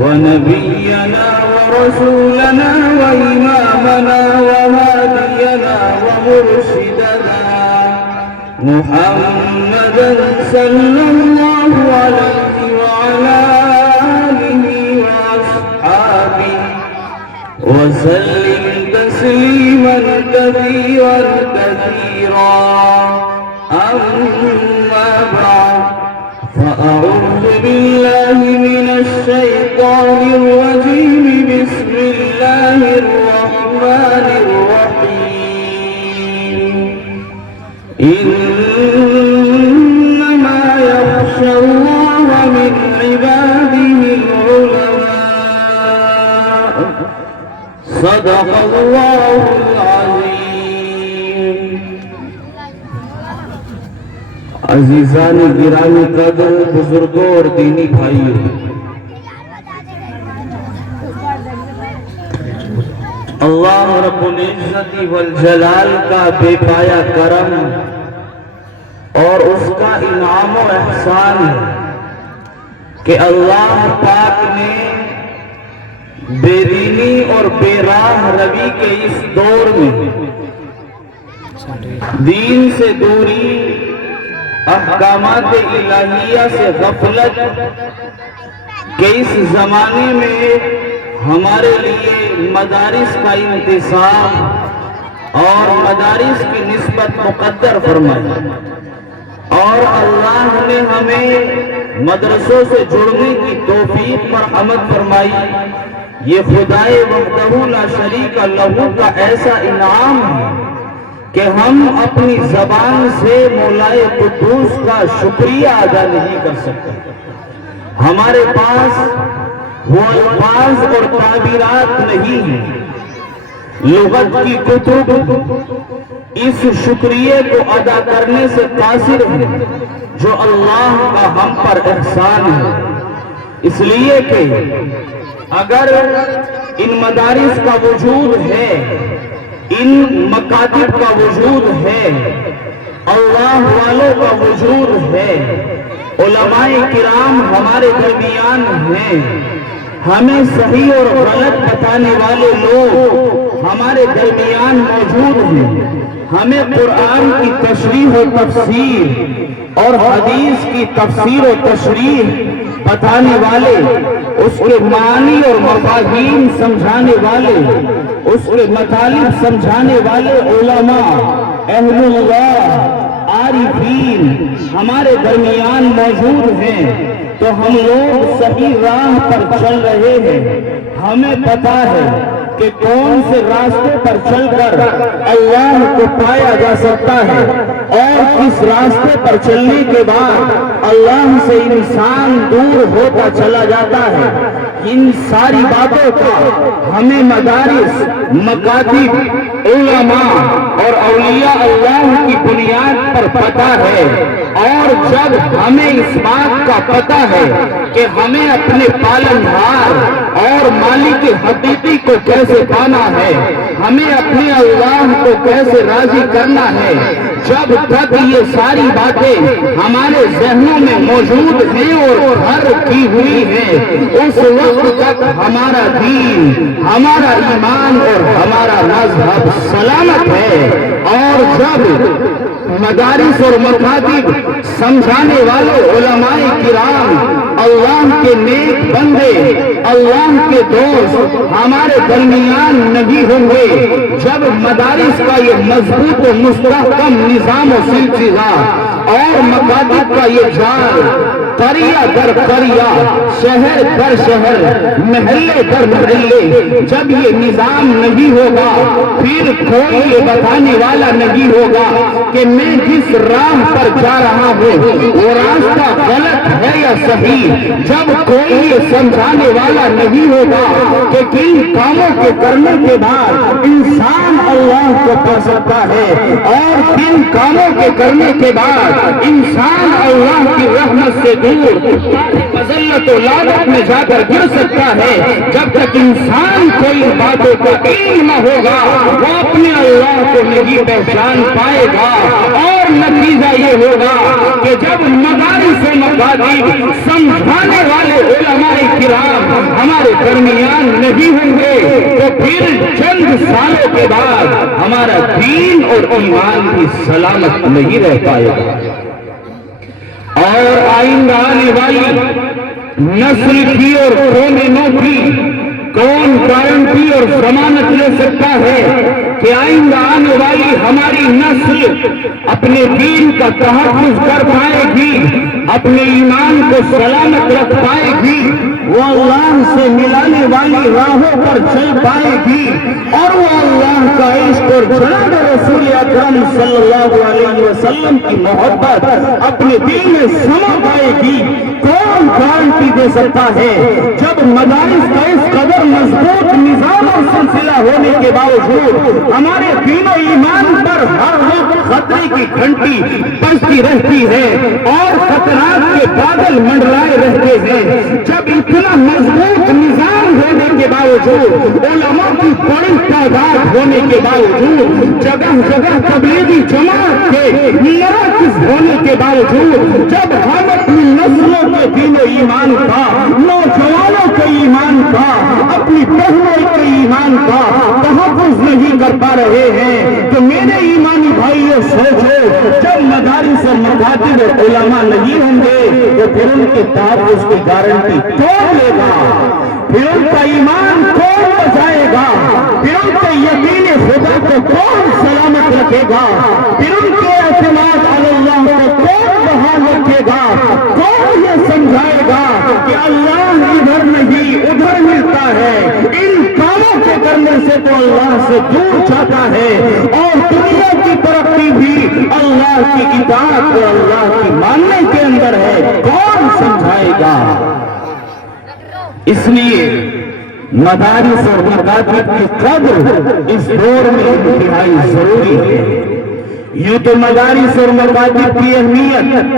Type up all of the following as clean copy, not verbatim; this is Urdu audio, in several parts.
ونبينا ورسولنا وإمامنا وهادينا ومرشدنا محمدا صلى الله عليه وعلى آله وأصحابه وسلم تسليما كثيرا كثيرا. أما بعد، فأعوذ بالله من الشيطان الرجيم. بسم الله الرحمن الرحيم. إنما يخشى الله من عباده العلماء. صدق الله العظيم. عزیزان گرامی قدر، بزرگوں اور دینی بھائیوں، اللہ رب العزت والجلال کا بے پایا کرم اور اس کا انعام و احسان ہے کہ اللہ پاک نے بے دینی اور بے راہ روی کے اس دور میں دین سے دوری، احکامات الہیہ سے غفلت کے اس زمانے میں ہمارے لیے مدارس کا انتصاب اور مدارس کی نسبت مقدر فرمائی، اور اللہ نے ہمیں مدرسوں سے جڑنے کی توفیق پر عمل فرمائی. یہ خدائے وحدہ لا شریک لہ کا ایسا انعام ہے کہ ہم اپنی زبان سے مولائے قدوس کا شکریہ ادا نہیں کر سکتے. ہمارے پاس وہ الفاظ اور تعبیرات نہیں ہیں. لغت کی کتب اس شکریہ کو ادا کرنے سے قاصر ہے جو اللہ کا ہم پر احسان ہے. اس لیے کہ اگر ان مدارس کا وجود ہے، ان مکاتب کا وجود ہے، اللہ والوں کا وجود ہے، علماء کرام ہمارے درمیان ہیں، ہمیں صحیح اور غلط بتانے والے لوگ ہمارے درمیان موجود ہیں، ہمیں قرآن کی تشریح و تفسیر اور حدیث کی تفسیر و تشریح بتانے والے، اس کے معنی اور مفاہیم سمجھانے والے، اس کے مطالب سمجھانے والے علماء، اہل اللہ، عارفین ہمارے درمیان موجود ہیں. تو ہم لوگ صحیح راہ پر چل رہے ہیں. ہمیں پتا ہے کہ کون سے راستے پر چل کر اللہ کو پایا جا سکتا ہے اور کس راستے پر چلنے کے بعد اللہ سے انسان دور ہوتا چلا جاتا ہے. ان ساری باتوں کا ہمیں مدارس، مکاتب، علماء اور اولیاء اللہ کی بنیاد پر پتہ ہے. اور جب ہمیں اس بات کا پتہ ہے کہ ہمیں اپنے پالنہار اور مالک حقیقی کو کیسے پانا ہے، ہمیں اپنے اللہ کو کیسے راضی کرنا ہے، جب تک یہ ساری باتیں ہمارے ذہنوں میں موجود ہیں اور گھر کی ہوئی ہیں، اس وقت تک ہمارا دین، ہمارا ایمان اور ہمارا مذہب سلامت ہے. اور جب مدارس اور مکاتب سمجھانے والے علماء کرام، اللہ کے نیک بندے، اللہ کے دوست ہمارے درمیان نہیں ہوں گے، جب مدارس کا یہ مضبوط و مستحکم نظام و سلسلہ اور مکاتب کا یہ جال قریہ در قریہ، شہر در شہر، محلے در محلے، جب یہ نظام نہیں ہوگا، پھر کوئی یہ بتانے والا نہیں ہوگا کہ میں جس راہ پر جا رہا ہوں وہ راستہ غلط ہے یا صحیح، جب کوئی یہ سمجھانے والا نہیں ہوگا کہ کن کاموں کے کرنے کے بعد انسان اللہ کو پا سکتا ہے اور کن کاموں کے کرنے کے بعد انسان اللہ کی رحمت سے دور مذلت و لعنت میں جا کر گر سکتا ہے. جب تک انسان کوئی باتوں کا علم نہ ہوگا وہ اپنے اللہ کو نہیں پہچان پائے گا. اور نتیجہ یہ ہوگا کہ جب مدارس و مکاتب سمجھانے والے علماء کرام ہمارے درمیان نہیں ہوں گے تو پھر چند سالوں کے بعد ہمارا دین اور ایمان بھی سلامت نہیں رہ پائے گا، اور آئندہ آنے والی نسل کی اور قوموں کی کون گارنٹی اور ضمانت لے سکتا ہے کہ آئندہ آنے والی ہماری نسل اپنے دین کا تحفظ کر پائے گی، اپنے ایمان کو سلامت رکھ پائے گی، وہ اللہ سے ملانے والی راہوں پر چل پائے گی، اور وہ اللہ کا عشق اور جناب رسول اکرم صلی اللہ علیہ وسلم کی محبت اپنے دل میں سما پائے گی؟ کون گارنٹی دے سکتا ہے؟ جب مدارس کا اس قدر مضبوط نظام اور سلسلہ ہونے کے باوجود ہمارے دین و ایمان پر ہر وقت خطرے کی گھنٹی بجتی رہتی ہے اور خطرات کے بادل منڈرائے رہتے ہیں، جب اتنا مضبوط نظام ہونے کے باوجود، علماء کی بڑی تعداد ہونے کے باوجود، جگہ جگہ تبلیغی جماعت کے مراکز ہونے کے باوجود، جب ہم اپنی نسلوں کے دین و ایمان کا، نوجوانوں کے ایمان کا، اپنی بہنوں کے ایمان کا تحفظ نہیں کر پا رہے ہیں، تو میرے ایمانی بھائیوں سوچو، جب مدارس اور مکاتب اور علماء نہیں ہوں گے تو پھر ان کے تحفظ کی گارنٹی کون لے گا؟ پھر ان کا ایمان کون بچائے گا؟ پھر ان کے یقین خدا کو کون سلامت رکھے گا؟ پھر ان کے اعتماد اللہ کو کون بحال رکھے گا؟ کون یہ سمجھائے گا کہ اللہ ادھر نہیں ادھر ملتا ہے، ان کاموں کے کرنے سے تو اللہ سے دور جاتا ہے، اور دنیا کی ترقی بھی اللہ کی اطاعت اور اللہ کی ماننے کے اندر ہے؟ کون سمجھائے گا؟ اس لیے مدارس اور مکاتب کی قدر اس دور میں انتہائی ضروری ہے۔ یوں تو مدارس اور مکاتب کی اہمیت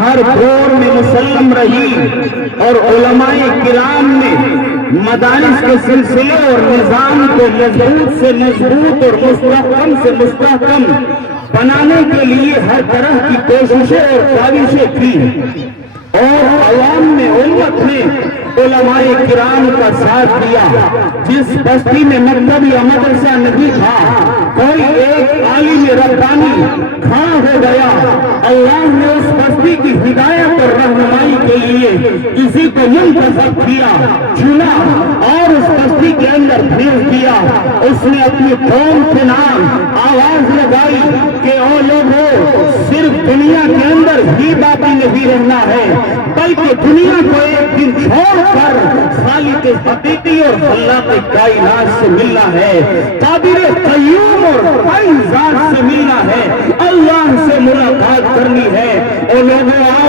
ہر دور میں مسلم رہی، اور علماء کرام نے مدارس کے سلسلے اور نظام کو مضبوط سے مضبوط اور مستحکم سے مستحکم بنانے کے لیے ہر طرح کی کوششیں اور کاوشیں کی، اور عوام نے، امت نے علماء کرام کا ساتھ دیا۔ جس بستی میں مکتب یا مدرسہ نہیں تھا، کوئی ایک عالم ربانی کھڑا ہو گیا، اللہ نے اس بستی کی ہدایت اور رہنمائی کے لیے کسی کو منتخب کیا، چنا، اور اس بستی کے اندر بھیج دیا۔ اس نے اپنی قوم کے نام آواز لگائی کہ او لوگوں، صرف دنیا کے اندر ہی باقی نہیں رہنا ہے، بلکہ دنیا کو ایک دن چھوڑ کر خالق حقیقی اور خلاق کائنات سے ملنا ہے، قادر قیوم اور قائم ذات سے ملنا ہے، اللہ سے ملاقات کرنی ہے۔ اور لوگوں آؤ،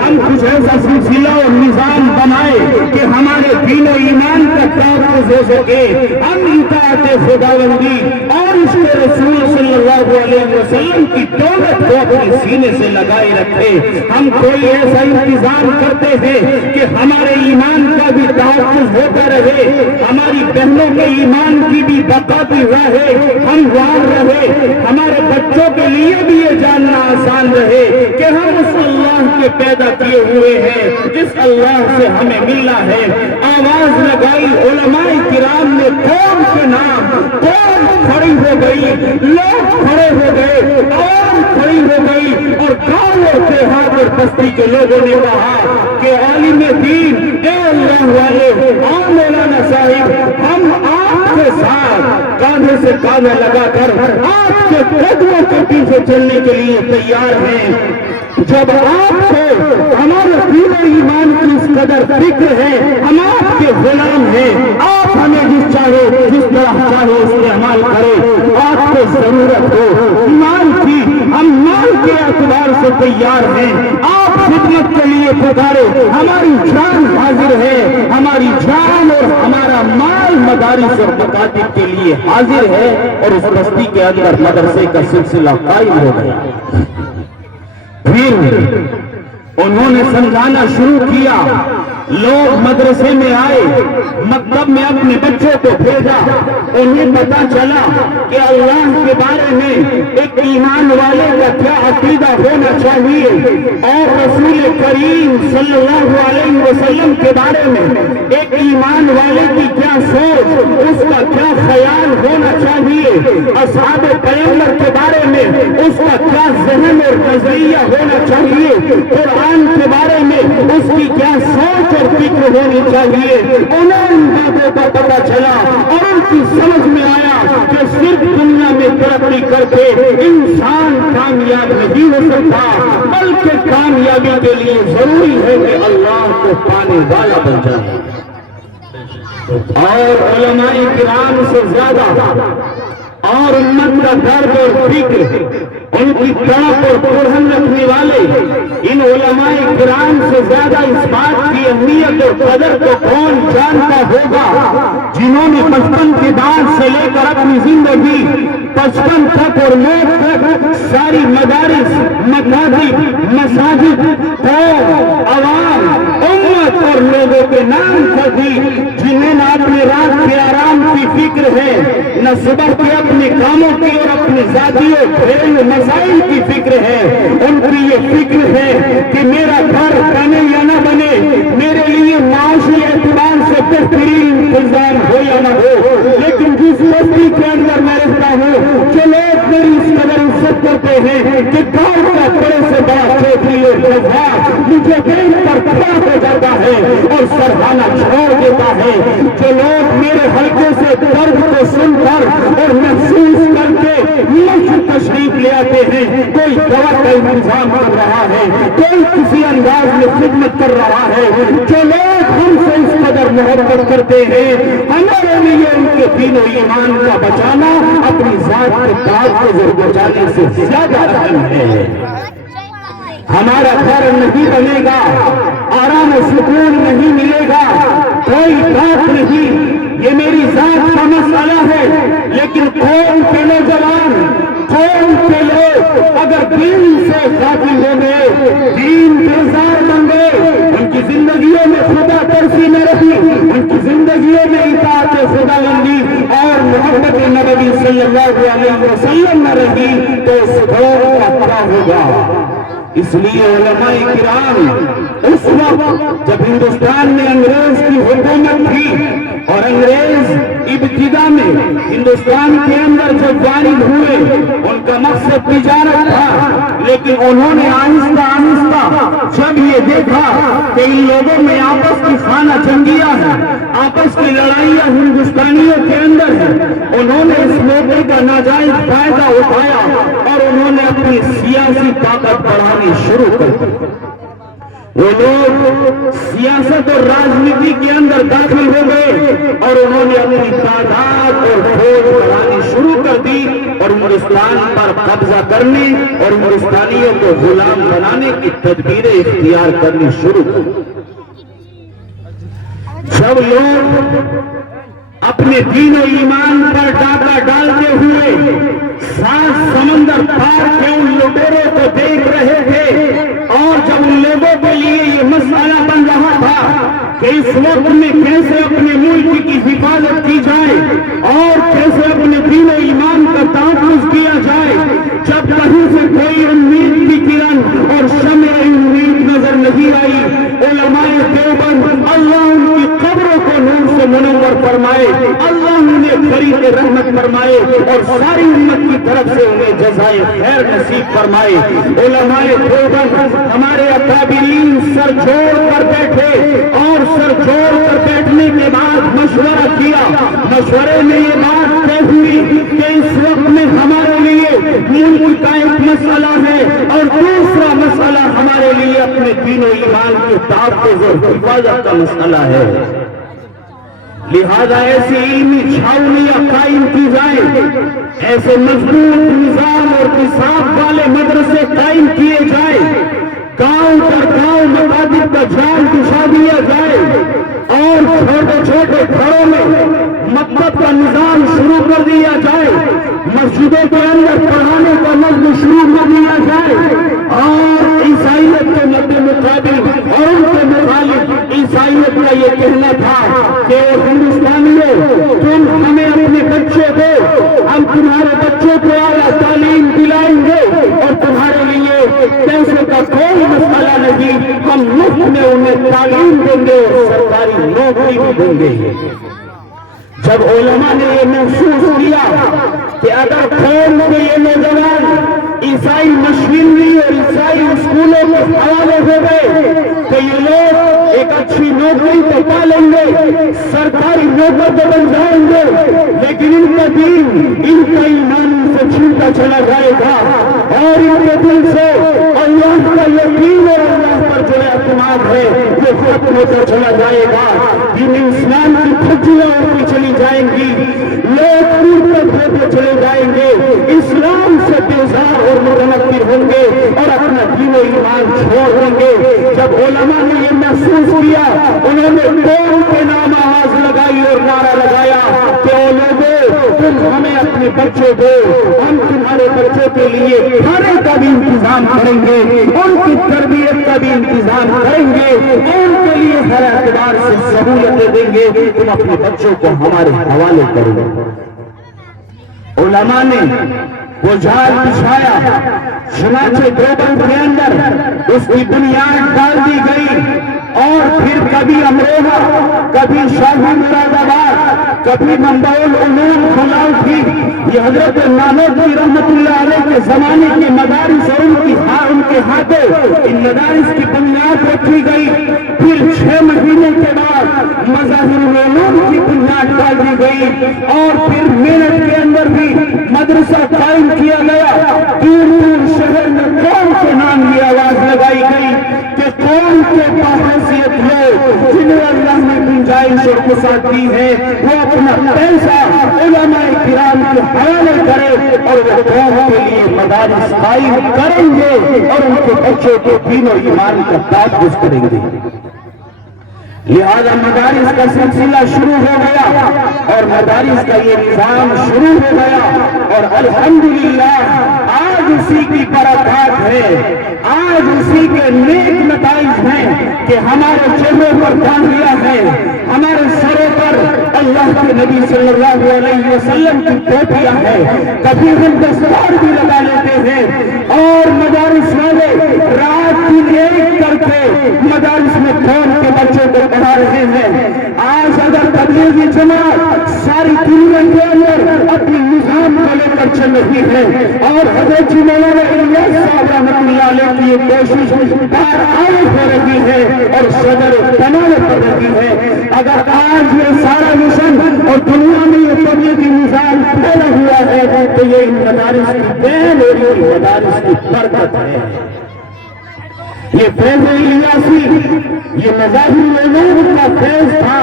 ہم کچھ ایسا سلسلہ اور نظام بنائے کہ ہمارے دین و ایمان کا تحفظ ہو سکے، ہم اطاعت خداوندی اور اس کے رسول صلی اللہ علیہ وسلم کی دولت کو اپنے سینے سے لگائے رکھے۔ ہم کوئی ایسا انتظام کرتے ہیں کہ ہمارے ایمان کا بھی تحفظ ہوتا رہے، ہماری بہنوں کے ایمان کی بھی بقا بھی رہے، ہم وار رہے، ہمارے بچوں کے لیے بھی یہ جاننا آسان رہے کہ ہم اس اللہ کے پیدا کیے ہوئے ہیں جس اللہ سے ہمیں ملنا ہے۔ آواز لگائی علماء کرام نے، قوم کے نام، قوم کھڑی ہو گئی، لوگ کھڑے ہو گئے، عوام کھڑی ہو گئی، اور گاؤں اور دیہات اور بستی کے لوگوں نے کہا کہ عالم دین، اے اللہ والے، آؤ مولانا صاحب، ہم آپ کے ساتھ کاندھے سے کاندھا لگا کر آپ کے قدموں کے پیچھے چلنے کے لیے تیار ہیں۔ جب آپ کو ہمارے دین و ایمان کی اس قدر فکر ہے، ہم آپ کے غلام ہیں، آپ ہمیں جس طرح چاہے استعمال کرے، آپ کو ضرورت ہو ایمان کی، ہم مال کے اعتبار سے تیار ہیں، آپ خدمت کے لیے پکارے، ہماری جان حاضر ہے، ہماری جان اور ہمارا مال مدارس اور مکاتب کے لیے حاضر ہے، اور اس بستی کے اندر مدرسے کا سلسلہ قائم ہو گیا۔ پھر انہوں نے سمجھانا شروع کیا، لوگ مدرسے میں آئے، مکتب میں اپنے بچوں کو بھیجا، انہیں پتا چلا کہ اللہ کے بارے میں ایک ایمان والے کا کیا عقیدہ ہونا چاہیے اور رسول کریم صلی اللہ علیہ وسلم کے بارے میں ایک ایمان والے کی کیا سوچ، اس کا کیا خیال ہونا چاہیے، اصحاب پیغمبر کے بارے میں اس کا کیا ذہن اور نظریہ ہونا چاہیے، قرآن کے بارے میں اس کی کیا سوچ اور فکر ہونی چاہیے، انہیں ان باتوں کا پتا چلا اور ان کی سمجھ میں آیا کہ صرف دنیا میں ترقی کر کے انسان کامیاب نہیں ہو سکتا، بلکہ کامیابی کے لیے ضروری ہے کہ اللہ کو پانے والا بن جائے۔ اور علماء کرام سے زیادہ اور امت کا درد اور فکر، ان کی طاقت اور پرہن رکھنے والے ان علماء کرام سے زیادہ اس بات کی اہمیت اور قدر کو کون جانتا ہوگا جنہوں نے 55 کے بعد سے لے کر اپنی زندگی 55 تک اور موت تک ساری مدارس، مکاتب، مساجد، قوم، عوام، امت اور لوگوں کے نام کر دی، جنہیں نہ اپنے رات کے آرام کی فکر ہے، نہ صبح کے اپنے کاموں کی اور اپنے ذاتی اور گھریلو مسائل کی فکر ہے۔ ان کی یہ فکر ہے کہ میرا گھر بنے یا نہ بنے، میرے لیے معاشی اعتبار سے بہترین انتظام ہو یا نہ ہو، لیکن جس بستی کے اندر میں رہتا ہوں جو لوگ میری اس قدر عزت کرتے ہیں کہ گاؤں کا بڑے سے بڑا چوکھی اور جذبہ مجھے دیکھ کر کھڑا ہو جاتا ہے اور سرہانا چھوڑ دیتا ہے، جو لوگ میرے حلقے سے درد کو سن کر اور محسوس کر کے مجھ تشریف لے آتے ہیں، کوئی دوا کا انتظام کر رہا ہے، کوئی کسی انداز میں خدمت کر رہا ہے، جو لوگ ہم سے اس قدر محبت کرتے ہیں، ہمارے لیے ان کے دین و ایمان کا بچانا اپنی ذات کے تحفظ بچانے سے زیادہ اہم ہے۔ ہمارا گھر نہیں بنے گا، آرام و سکون نہیں ملے گا، کوئی بات نہیں، یہ میری ذات کا مسئلہ ہے، لیکن قوم کے نوجوان، قوم کے لوگ اگر دین سے غافل ہو گئے، دین بیزار بن گئے، ان کی زندگیوں میں خدا ترسی نہ رہی، ان کی زندگیوں میں اطاعت خداوندی اور محبت نبوی صلی اللہ علیہ وسلم نہ رہی، تو اس قوم کا کیا ہوگا؟ اس لیے علماء کرام اس وقت جب ہندوستان میں انگریز کی حکومت تھی اور انگریز ابتدا میں ہندوستان کے اندر جب وارد ہوئے، ان کا مقصد تجارت تھا، لیکن انہوں نے آہستہ آہستہ جب یہ دیکھا کہ ان لوگوں میں آپس کی خانہ جنگیاں ہیں، آپس کی لڑائیاں ہندوستانیوں کے اندر ہیں، انہوں نے اس موقع کا ناجائز فائدہ اٹھایا اور انہوں نے اپنی سیاسی طاقت بڑھانی شروع کر دی۔ وہ لوگ سیاست اور راجنیتی کے اندر داخل ہو گئے اور انہوں نے اپنی تعداد اور فوج بڑھانی شروع کر دی اور ہندوستان پر قبضہ کرنے اور ہندوستانیوں کو غلام بنانے کی تدبیریں اختیار کرنی شروع کر دی۔ جب لوگ اپنے دین و ایمان پر ڈاکہ ڈالتے ہوئے 7 سمندر پار کے ان لٹیروں کو دیکھ رہے تھے اور جب ان لوگوں کے لیے یہ مسئلہ بن رہا تھا کہ اس وقت میں کیسے اپنے ملک کی حفاظت کی جائے اور کیسے اپنے دین و ایمان کا تحفظ کیا جائے، جب کہیں سے کوئی امید کی کرن اور شمع امید نظر نہیں آئی، علماء دیوبند اللہ ان کی قبروں کو نور سے منور فرمائے، اللہ انہیں خریق رحمت فرمائے اور ساری امت کی طرف سے انہیں جزائے خیر نصیب فرمائے۔ علماء دیوبند ہمارے اکابرین سر جوڑ کر بیٹھے اور سر جوڑ کر بیٹھنے کے بعد مشورہ کیا، مشورے میں یہ بات طے ہوئی کہ اس وقت میں ہمارے لیے ملک کا ایک مسئلہ ہے اور دوسرا مسئلہ ہمارے لیے اپنے دین و ایمان کے تحفظ اور حفاظت کا مسئلہ ہے، لہذا ایسی علمی چھاؤنیاں قائم کی جائے، ایسے مضبوط نظام اور نصاب والے مدرسے قائم کیے جائے، گاؤں پر گاؤں مکاتب کا جال بچھا دیا جائے اور چھوٹے چھوٹے گھروں میں مکتب کا نظام شروع کر دیا جائے، مسجدوں کے اندر پڑھانے کا نظم شروع کر دیا جائے اور عیسائیت کے مد مقابلے ہم تمہارے بچوں کو اعلیٰ تعلیم دلائیں گے اور تمہارے لیے پیسے کا کوئی مسئلہ نہیں، ہم مفت میں انہیں تعلیم دیں گے اور سرکاری نوکری بھی دیں گے۔ جب علماء نے یہ محسوس کیا کہ اگر قوم کے یہ نوجوان عیسائی مشینری اور عیسائی اسکولوں کے حوالے ہو گئے تو یہ لوگ ایک اچھی نوکری تو پا لیں گے، سرکاری نوکر تو بن جائیں گے، لیکن ان کا دین، ان کا ایمان سے چھوٹا چلا جائے گا اور ان کے دل سے اللہ کا یقین اور اللہ پر جو اعتماد ہے یہ ختم ہوتا چلا جائے گا۔ دین اسلام کی کھجیاں اڑتی چلی جائیں گی، لوگ دور تک ہوتے چلے جائیں گے، اسلام سے بیزار اور متنفر ہوں گے اور اپنا دین و ایمان چھوڑ دیں گے۔ جب علماء نے یہ محسوس کیا، انہوں نے قوم کے نام آواز لگائی اور نعرہ لگایا کہ او لوگوں، تم ہمیں اپنے بچوں دو، ہم تمہارے بچوں کے لیے کھانے کا بھی انتظام کریں گے، ان کی تربیت کا بھی انتظام کریں گے، ان کے لیے ہر اعتبار سے سہولتیں دیں گے، تم اپنے بچوں کو ہمارے حوالے کرو۔ علماء نے وہ جال بچھایا، چنانچہ دیوبند کے اندر اس کی بنیاد ڈال دی گئی اور پھر کبھی امروہہ، کبھی شاہی مراد آباد، کبھی منبع العلوم کھلاؤ تھی۔ یہ حضرت نانوتوی رحمت اللہ علیہ کے زمانے کے مدارس اور ان کے ہاتھوں ان مدارس کی بنیاد رکھی گئی۔ پھر 6 مہینے کے بعد مظاہر العلوم کی بنیاد ڈال دی گئی اور پھر میرٹھ کے اندر بھی مدرسہ قائم کیا گیا۔ دور دور شہر میں قوم کے نام کی آواز لگائی گئی کہ قوم کے باحیثیت لوگ جنہیں اللہ نے گنجائش اور وسعت دی ہے وہ اپنا پیسہ علماء کرام کے حوالے کرے اور وہ قوم کے لیے مدارس قائم کریں گے اور ان کے بچوں کو دین و ایمان کا تحفظ کریں گے۔ لہذا مدارس کا سلسلہ شروع ہو گیا اور مدارس کا یہ نظام شروع ہو گیا اور الحمدللہ آج اسی کی برکات ہے، آج اسی کے نیک نتائج ہیں کہ ہمارے چہروں پر داڑھیاں ہیں، ہمارے سروں پر اللہ کے نبی صلی اللہ علیہ وسلم کی ٹوپیاں ہیں، کبھی ہم دستار بھی لگا لیتے ہیں اور مدارس والے رات دن ایک کر کے مدارس میں قوم کے بچوں کو پڑھا رہے ہیں۔ آج اگر تبلیغی جماعت ساری دنیا کے اندر اپنی نظام کو لے کر چل رہی ہے اور حضرت مولانا الیاس صاحب رحمۃ اللہ علیہ کی یہ کوشش بار آئے ہو رہی ہے اور صدر تنال کر رہی ہے، اگر آج یہ سارا مشن اور دنیا میں یہ تبلیغی نظام پھیلا ہوا ہے تو یہ ان مدارس کی دین اور ان مدارس کی برکت ہے۔ یہ فیض الیاسی، یہ مظاہر العلوم کا فیض تھا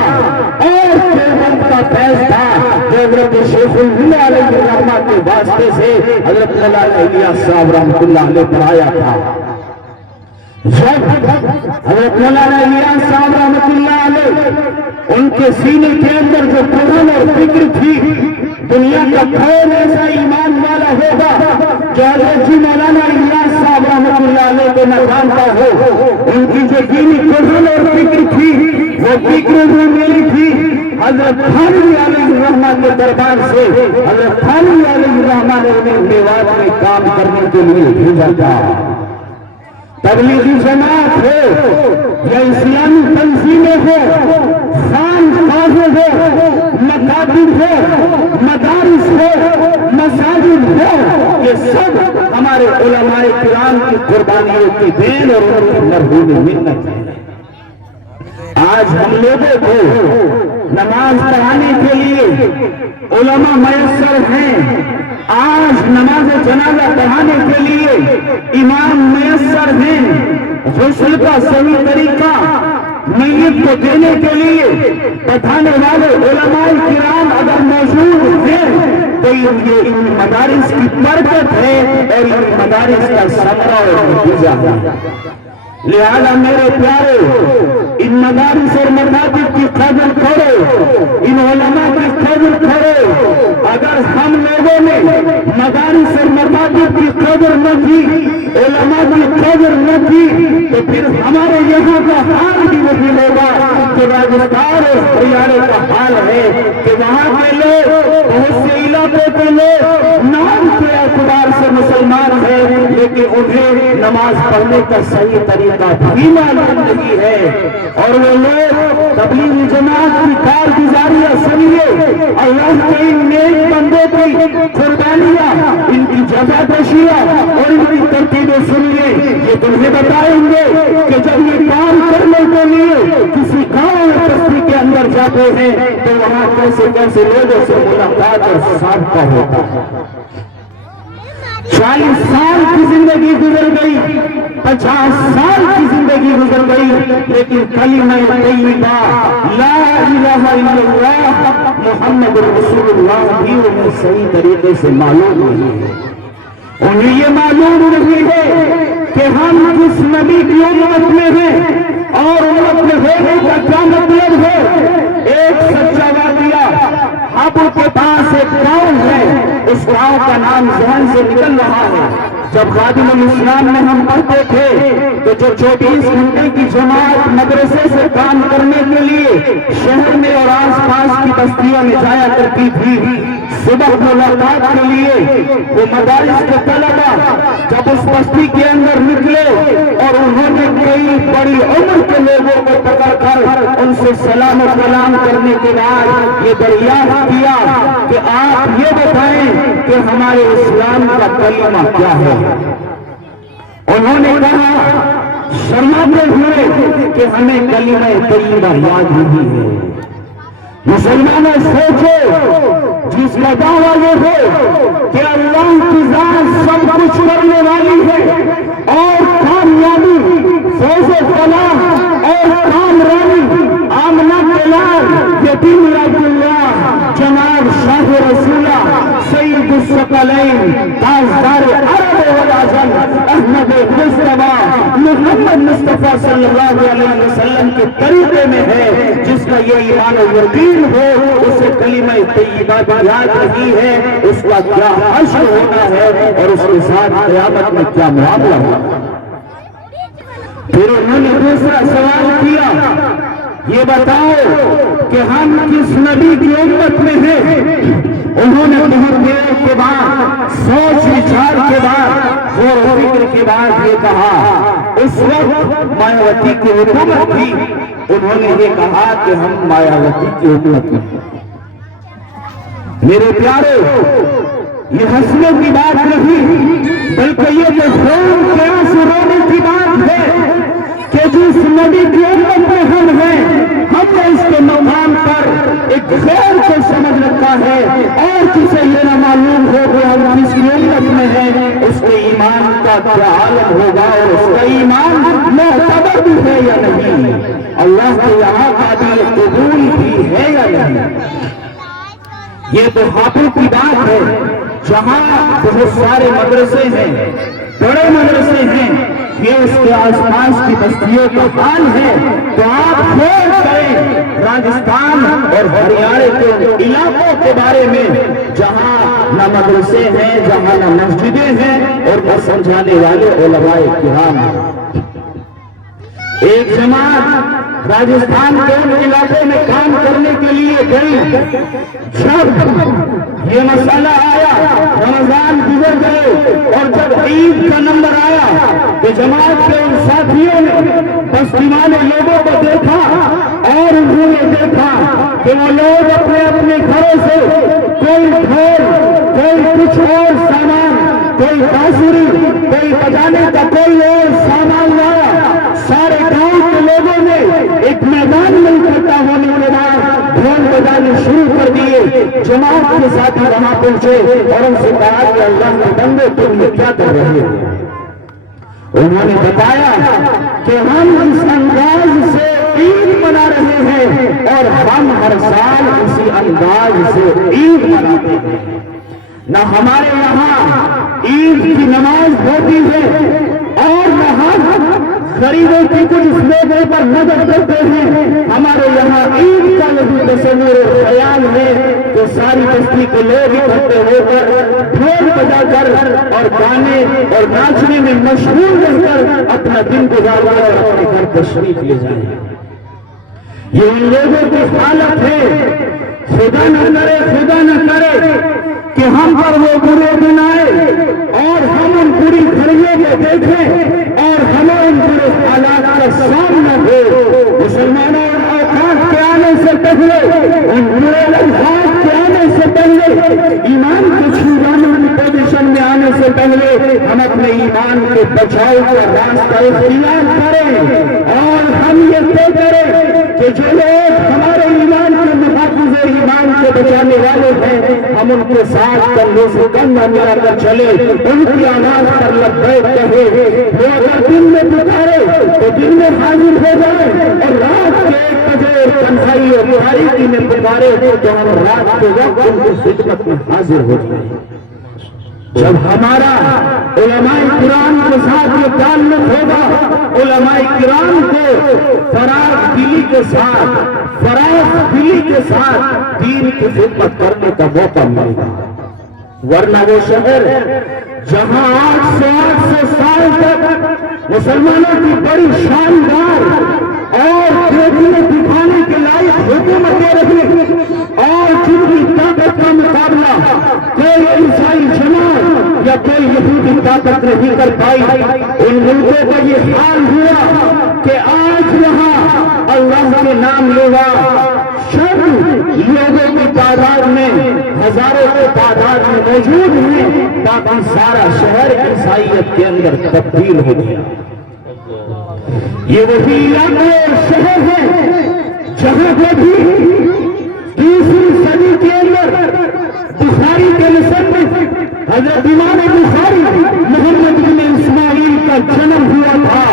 اور دیوبند کا فیض تھا جو حضرت شیخ اللہ علیہ الرحمہ کے واسطے سے حضرت مولانا الیاس صاحب رحمۃ اللہ علیہ پر آیا تھا۔ جب حضرت مولانا الیاس صاحب رحمۃ اللہ علیہ ان کے سینے کے اندر جو قرآن اور فکر تھی، دنیا کا کون ایسا ایمان والا ہوگا جو حضرت مولانا الیاس صاحب رحمۃ اللہ علیہ کو نہ جانتا ہو۔ ان کی جو دینی قرآن اور فکر تھی وہ فکر بھی ملی تھی حضرت تھانوی علیہ الرحمہ کے دربار سے۔ حضرت تھانوی علیہ الرحمہ نے انہیں میوات میں کام کرنے کے لیے بھیجا تھا۔ تبلیغی جماعت ہو یا اسلامی تنظیمیں ہو، خانقاہیں ہو، مکاتب ہو، مدارس ہو، مساجد ہو، یہ سب ہمارے علماء کرام کی قربانیوں کی دین اور ان کی مرہون منت ہے۔ آج ہم لوگوں کو نماز پڑھانے کے لیے علماء میسر ہیں، آج نماز جنازہ پڑھانے کے لیے امام میسر ہیں، غسل کا صحیح طریقہ میت کو دینے کے لیے بتانے والے علماء کرام اگر موجود ہیں تو یہ ان مدارس کی برکت ہے اور ان مدارس کا ثمرہ اور نتیجہ ہے۔ لہذا میرے پیارے، ان مدارس اور مکاتب کی قدر کرو، ان علماء کی قدر کرو۔ اگر ہم لوگوں نے مدارس اور مکاتب کی قدر نہ کی، علماء کی قدر نہ کی، تو پھر ہمارے یہاں کا حال بھی وہی ہوگا کہ راجستھان اور ہریانہ کا حال ہے کہ وہاں کے لوگ، بہت سے علاقوں کے لوگ نام کے اعتبار سے مسلمان ہیں لیکن انہیں نماز پڑھنے کا صحیح طریقہ بھی معلوم نہیں ہے، اور وہ لوگ تبلیغ جماعت کی کارگزاریاں سنیے، اللہ کے ان نیک بندوں کی قربانیاں، ان کی جزادشیاں اور ان کی ترتیبیں سنیے، یہ تمہیں بتائیں گے کہ جب یہ کام کرنے کے لیے کسی گاؤں یا بستی کے اندر جاتے ہیں تو وہاں کیسے کیسے لوگوں سے ملاقات اور سابقہ ہوتا ہے۔ 40 سال کی زندگی گزر گئی، 50 سال کی زندگی گزر گئی، لیکن کلمہ طیبہ لا الہ الا اللہ محمد رسول اللہ بھی انہیں صحیح طریقے سے معلوم نہیں ہے۔ انہیں یہ معلوم نہیں ہے کہ ہم کس نبی کی امت میں ہیں اور امت میں ہونے کا کیا مطلب ہے۔ ایک سچا واقعہ، ہابو کے پاس ایک گاؤں ہے، اس گاؤں کا نام ذہن سے نکل رہا ہے۔ جب خادم الاسلام میں ہم پڑھتے تھے تو جو 24 گھنٹے کی جماعت مدرسے سے کام کرنے کے لیے شہر میں اور آس پاس کی بستیوں میں جایا کرتی تھی، صبح ملاقات کے لیے وہ مدارس کے طلبہ جب اس بستی کے اندر نکلے اور انہوں نے کئی بڑی عمر کے لوگوں کو پکڑ کر ان سے سلام و کلام کرنے کے بعد یہ دریافت کیا کہ آپ یہ بتائیں کہ ہمارے اسلام کا کلمہ کیا ہے۔ انہوں نے کہا شرماتے ہوئے کہ ہمیں کلمہ طیبہ یاد نہیں ہے۔ مسلمانوں سوچو، جس کا دعویٰ یہ ہے کہ اللہ کی ذات سب کچھ کرنے والی ہے اور کامیابی، فوز و فلاح اور کامرانی آمنہ کے لال یتیم عبداللہ جناب شاہ رسولہ سید الثقلین تاجدار عرب والعجم احمد مصطفیٰ محمد مصطفیٰ صلی اللہ علیہ وسلم کے طریقے میں ہے، جس کا یہ ایمان و یقین ہو اسے کلمہ طیبہ بھی یاد نہیں ہے، اس کا کیا حشر ہونا ہے اور اس کے ساتھ قیامت میں کیا معاملہ ہوگا۔ پھر انہوں نے دوسرا سوال کیا، یہ بتاؤ کہ ہم کس نبی کی امت میں ہیں۔ انہوں نے بہت دیر کے بعد، سوچ وچار کے بعد، غور و فکر کے بعد یہ کہا، اس وقت مایاوتی کی حکومت تھی، انہوں نے یہ کہا کہ ہم مایاوتی کی حکومت میں ہیں۔ میرے پیارے، یہ ہنسنے کی بات نہیں بلکہ یہ تو خون کے آنسو رونے کی بات ہے کہ جس نبی کی امت میں ہم ہیں، ہم نے اس کے مقام پر ایک خیر کو سمجھ رکھا ہے، اور جسے یہ نہ معلوم ہو کہ ہم جس کی امت میں ہیں اس کے ایمان کا کیا عالم ہوگا اور اس کا ایمان معتبر بھی ہے یا نہیں، اللہ کے یہاں قابل قبول بھی ہے یا نہیں۔ یہ تو ہابو کی بات ہے جہاں بہت سارے مدرسے ہیں، بڑے مدرسے ہیں، یہ اس کے آس پاس کی بستیوں کا حال ہے۔ تو آپ خیال کریں راجستھان اور ہریانہ کے علاقوں کے بارے میں جہاں نہ مدرسے ہیں، جہاں نہ مسجدیں ہیں اور نہ سمجھانے والے علماء کرام ہیں۔ ایک جماعت راجستھان کے ان علاقے میں کام کرنے کے لیے گئی، جب یہ مسئلہ آیا، رمضان گزر گئے اور جب عید کا نمبر آیا تو جماعت کے ان ساتھیوں نے بستی والے لوگوں کو دیکھا اور انہوں نے دیکھا کہ وہ لوگ اپنے اپنے گھروں سے کوئی ڈھول، کوئی کچھ اور سامان، کوئی بانسری، کوئی بجانے کا کوئی اور سامان لایا۔ سارے گاؤں کے لوگوں نے ایک میدان میں اکٹھا ہونے کے بعد ڈھول بجانے شروع کر دیے۔ جماعت کے ساتھی وہاں پہنچے اور ان سے کہا کہ اللہ کے بندے تم یہ کیا کر رہے ہو؟ انہوں نے بتایا کہ ہم اس انداز سے عید منا رہے ہیں اور ہم ہر سال اسی انداز سے عید مناتے ہیں۔ نہ ہمارے یہاں عید کی نماز ہوتی ہے اور نہ ہم غریبوں کی کچھ لوگوں پر مدد کرتے ہیں۔ ہمارے یہاں عید کا لفظ تصور و خیال ہے کہ ساری بستی کے لوگ اکٹھے ہو کر ڈھول بجا کر اور گانے اور ناچنے میں مشغول رہ کر اپنا دن گزار کر اپنے گھر تشریف لے جائیں۔ یہ ان لوگوں کی حالت ہے. خدا نہ کرے کہ ہم پر وہ برے دن آئے اور ہم ان بری گھڑیوں کو دیکھیں اور ہمیں ان برے حالات کا سامنا ہو. مسلمانوں اوقات کے آنے سے پہلے، ان برے لمحات کے آنے سے پہلے، ایمان کو چھو جانے کی پوزیشن میں آنے سے پہلے ہم اپنے ایمان کے بچاؤ کا راستہ اختیار کریں اور ہم یہ طے کریں کہ جو لوگ ہمارے ایمان کے محافظ ایمان کو بچانے والے ہیں، ہم ان کے ساتھ کندھے سے کندھا ملا کر چلے، ان کی آواز پر لبیک کہے. وہ اگر دن میں پکارے تو دن میں حاضر ہو جائے اور رات کے 1 بجے تنہائی اور تاریکی میں پکارے تو ہم رات کے وقت ان کی خدمت میں حاضر ہو جائیں. جب ہمارا علماء کرام کے ساتھ یہ تعلق ہوگا، علماء کرام کو فراغ دلی کے ساتھ دین کی خدمت کرنے کا موقع ملے گا. ورنہ وہ شہر جہاں 800 سال تک مسلمانوں کی بڑی شاندار اور دیکھنے دکھانے کے لائق حکومتیں رہی اور جن کی طاقت کا مقابلہ کوئی عیسائی جماعت یا کوئی یہودی طاقت نہیں کر پائی، ان ملکوں کا یہ حال ہوا کہ آج یہاں اللہ کے نام لیوا شب لوگوں کی تعداد میں ہزاروں کی تعداد میں موجود ہیں، باقی سارا شہر عیسائیت کے اندر تبدیل ہو گیا. یہ وہی علاقے اور شہر ہیں جہاں پہ بھی 20ویں صدی کے اندر بخاری کے مصنف حضرت امام بخاری محمد بن اسماعیل کا جنم ہوا تھا.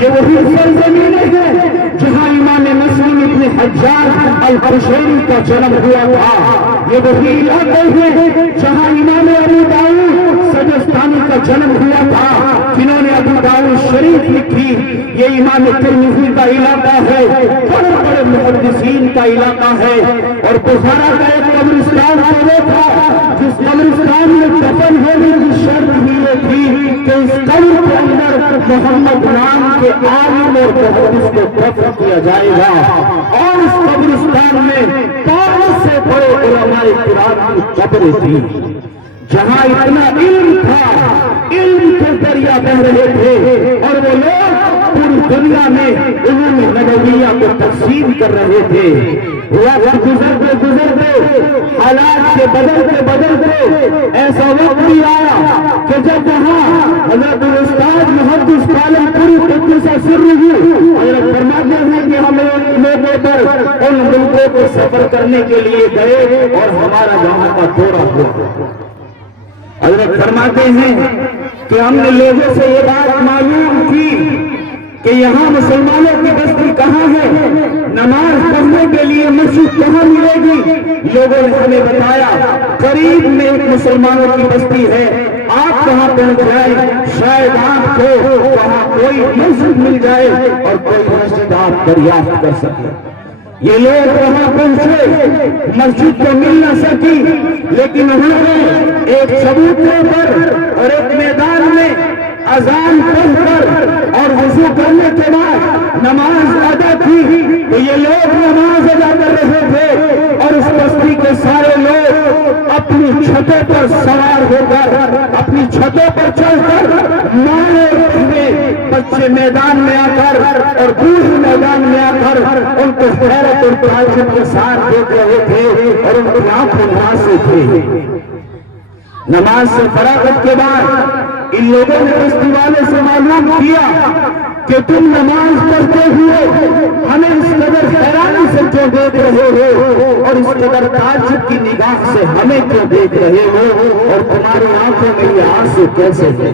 یہ وہی سرزمینیں ہیں جہاں امام مسلم ابن حجاج القشیری کا جنم ہوا تھا. یہ وہی علاقے ہیں جہاں امام ابو داؤد سجستانی کا جنم ہوا تھا. جنہوں نے ابو داؤد شریف لکھی، یہ امام ترمذی کا علاقہ ہے، بڑے بڑے محدثین کا علاقہ ہے. اور بخارا کا ایک قبرستان تھا جس قبرستان میں دفن ہونے کی شرط بھی یہ تھی کہ اس قبر کے اندر محمد نام کے عالم اور محدث کو دفن کیا جائے گا. اور اس قبرستان میں 500 بڑے علماء کرام کی قبریں تھیں جہاں اتنا علم تھا، علم کے دریا بہ رہے تھے اور وہ لوگ پوری دنیا میں علوم نبویہ کو تقسیم کر رہے تھے. وقت گزرتے حالات کے بدلتے ایسا وقت بھی آیا کہ جب وہاں حضرت الاستاذ محدث عالم پوری قدس سرہ حضرت فرماتے ہیں کہ ہم لوگوں پر ان ملکوں کو سفر کرنے کے لیے گئے اور ہمارا وہاں کا دورہ ہوا. حضرت فرماتے ہیں کہ ہم نے لوگوں سے یہ بات معلوم کی کہ یہاں مسلمانوں کی بستی کہاں ہے، نماز پڑھنے کے لیے مسجد کہاں ملے گی. لوگوں نے ہمیں بتایا قریب میں ایک مسلمانوں کی بستی ہے، آپ کہاں پہنچ جائیں، شاید آپ کو وہاں کوئی مسجد مل جائے اور کوئی مسجد آپ دریافت کر سکے. یہ لوگ وہاں پہنچے، مسجد تو مل نہ سکی لیکن انہوں نے ایک چبوترے پر اور ایک میدان میں اذان پڑھ کر اور وضو کرنے کے بعد نماز ادا کی. تو یہ لوگ نماز ادا کر رہے تھے اور اس بستی کے سارے لوگ اپنی چھتوں پر سوار ہو کر اپنی چھتوں پر چڑھ کر ماں بچے میدان میں آ کر اور بوڑھ میدان میں آ کر ان کو حیرت اور تعجب کے ساتھ دیکھ رہے تھے اور ان کی آنکھوں میں آنسو تھے. نماز سے فراغت کے بعد ان لوگوں نے بستی والے سے معلوم کیا کہ تم نماز پڑھتے ہوئے ہمیں اس قدر حیرانی سے کیوں دیکھ رہے ہو اور اس قدر تعجب کی نگاہ سے ہمیں کیوں دیکھ رہے ہو اور تمہاری آنکھوں میں یہ آنسو کیسے تھے.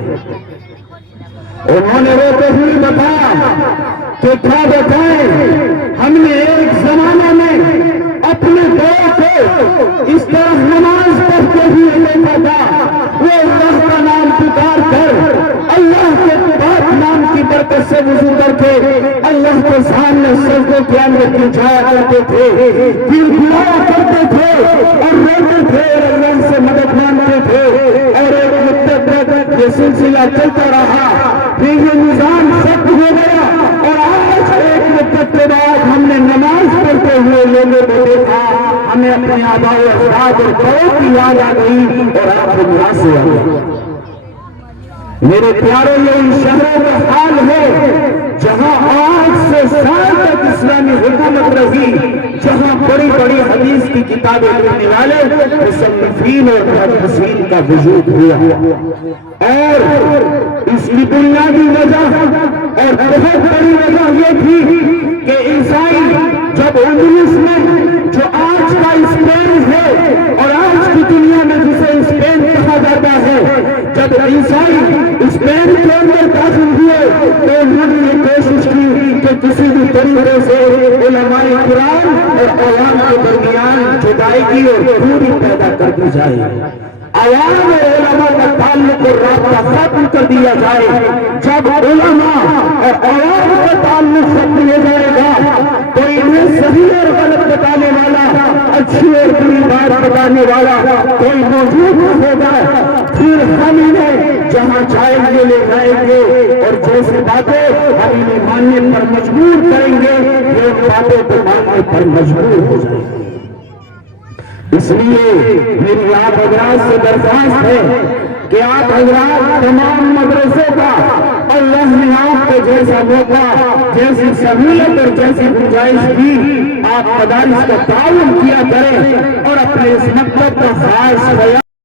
انہوں نے روتے ہوئے بتایا کہ کیا بتائیں، ہم نے ایک زمانے میں اپنے دور کو اس طرح نماز پڑھتے ہوئے دیکھا تھا، وہ اللہ کا نام پکار کر اللہ کے پاک نام کی برکت سے وضو کر کے اللہ کے سامنے سجدے کے اندر پہنچایا کرتے تھے، دل گھلایا کرتے تھے اور روتے تھے، اللہ سے مدد مانگتے تھے. اور ایک مدت تک یہ سلسلہ چلتا رہا، پھر یہ نظام ختم ہو گیا اور آج ایک مدت کے بعد ہم نے نماز ہمیں اپنے آباء و اجداد اور بڑوں کی یاد آ گئی اور آپ کو یہاں سے آ گئی۔ میرے پیارے یہ ان شہروں کا حال ہے جہاں 800 سال تک اسلامی حکومت رہی، جہاں بڑی بڑی حدیث کی کتابیں لکھنے والے مصنفین اور محدثین کا وجود ہوا، اور اس کی بنیادی وجہ اور بہت بڑی وجہ یہ تھی کہ عیسائی جب انگلش میں جو آج کا اسپین ہے اور آج کی دنیا میں جسے اسپین کہا جاتا ہے، جب عیسائی اسپین کے اندر داخل ہوئے تو انہوں نے کوشش کی کہ کسی بھی طریقے سے علماء قرآن اور عوام کے درمیان جدائی اور دوری پیدا کر دی جائے، عوام اور علماء کا تعلق اور رابطہ ختم کر دیا جائے۔ جب علماء اور عوام کا تعلق ختم ہو جائے گا تو انہیں صحیح اور غلط بتانے والا، اچھی اور بری بات بتانے والا کوئی موجود نہ ہوگا، پھر ہم انہیں جہاں چاہیں گے لے جائیں گے اور جیسی باتیں ہم انہیں ماننے پر مجبور کریں گے یہ باتیں تو ماننے پر مجبور ہو جائیں گے۔ اس لیے میری آپ حضرات سے درخواست ہے کہ آپ حضرات تمام مدرسوں کا اللہ نے آپ کو جیسا موقع، جیسی سہولت اور جیسی گنجائش دی، آپ مدارس کا تعاون کیا کریں اور اپنے اس مکتب کا خاص خیال